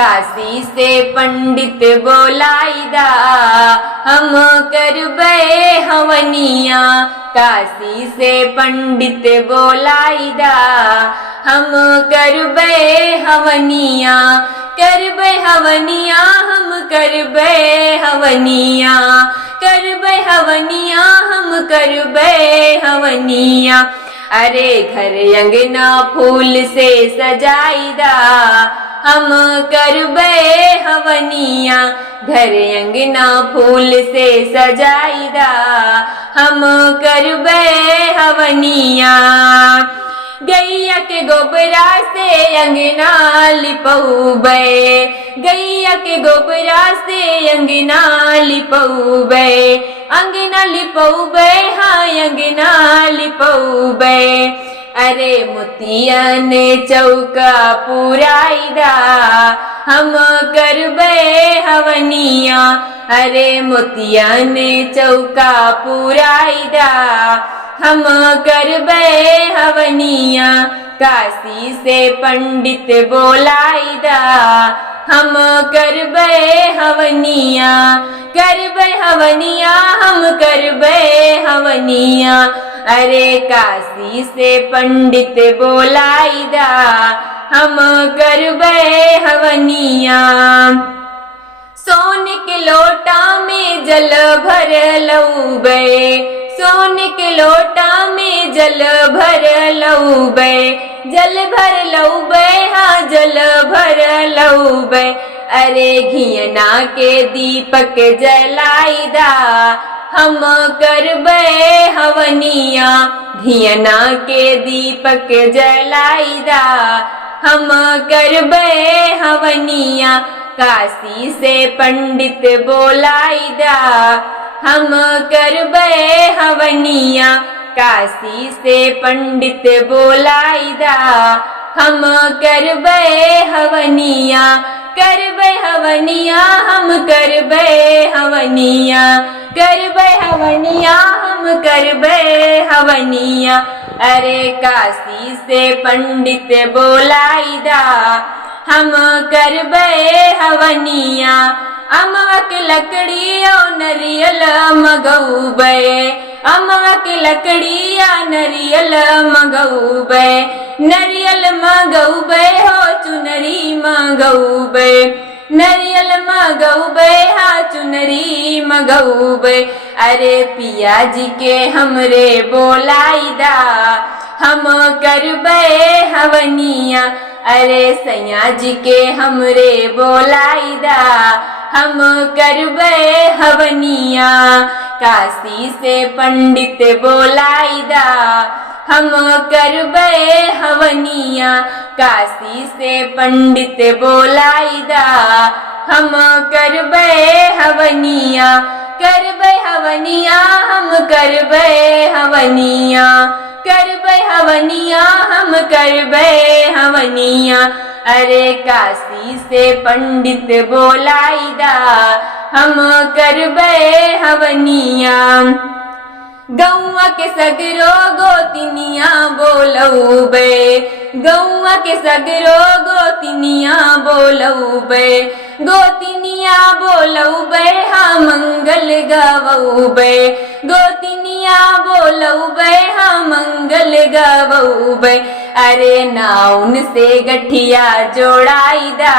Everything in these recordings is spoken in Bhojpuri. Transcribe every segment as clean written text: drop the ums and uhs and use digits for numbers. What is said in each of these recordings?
काशी से पंडित बोलाईदा हम करबे हवनिया। काशी से पंडित बोलाईदा हम करबे हवनिया। करबे हवनिया हम करबे हवनिया। करबे हवनिया हम करबे हवनिया। अरे घर अंगना फूल से सजाईदा हम करबे हवनिया। घर अंगना फूल से सजाईदा हम करबे हवनिया। गैया के गोबरा से अंगना लिपौबे। गैया के गोबरा से अंगना लिपौबे। अंगना लिपौबे हाँ अंगना लिपौबे। अरे मोतिया ने चौका पुराईदा हम करबे हवनिया। अरे मोतिया ने चौका पुराईदा हम करबे हवनिया। काशी से पंडित बोलाईदा हम करबे हवनिया। करबे हवनिया हम करबे हवनिया। अरे काशी से पंडित बोलाईदा हम करबे हवनिया। सोने के लोटा में जल भर लऊबे। सोने के लोटा में जल भर लऊबे। जल भर लऊबे हाँ जल भर लऊबे। अरे घियना के दीपक जलाईदा हम करबे हवनिया। घियना के दीपक जलाईदा हम करबे हवनिया। काशी से पंडित बोलाईदा हम करबे हवनिया। काशी से पंडित बोलाईदा हम करबे हवनिया। करबे हवनिया हम करबे हवनिया। करबे हवनिया हम करबे हवनिया। अरे काशी से पंडित बोलाईदा हम करबे हवनिया। अमवा के लकड़ी और नरियल मगौबे। अमवा के लकड़ी या नरियल मगौबे। नरियल मगौबे हो चुनरी मगौबे। नरियल मगौबे हा चुनरी मगौबे। अरे पिया जी के हमरे बोलाईदा हम करबे हवनिया। अरे सैया जी के हमरे बोलाईदा हम करबे हवनिया। काशी से पंडित बोलाईदा हम करबे हवनिया। काशी से पंडित बोलाईदा हम करबे हवनिया। करबे हवनिया हम करबे हवनिया। करबे हवनिया हम करबे हवनिया। अरे काशी से पंडित बोलाईदा हम करबे हवनिया। गौआ के सगरो गोतिनिया बोलौबे। गौआ के सगरो गोतिनिया बोलौबे। गोतिनिया बोलौबे हाँ मंगल गवौबे। गोतिनिया बोलौबे हाँ मंगल गवौबे। अरे नाउन से गठिया जोड़ाईदा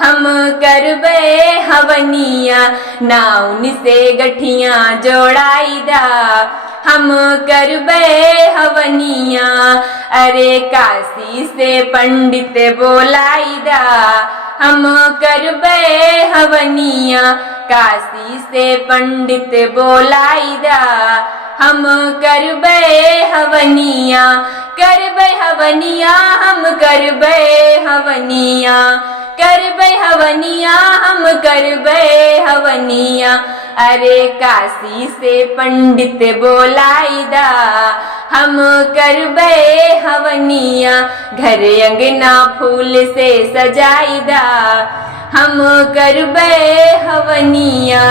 हम करबे हवनिया। नाउन से गठिया जोड़ाईदा हम करबे हवनिया। अरे काशी से पंडित बोलाईदा हम करबे हवनिया। काशी से पंडित बोलाईदा हम करबे हवनिया। करबे हवनिया हम करबे हवनिया। करबे हवनिया हम करबे हवनिया। अरे काशी से पंडित बोलाईदा हम करबे हवनिया। घर अंगना फूल से सजाईदा हम करबे हवनिया।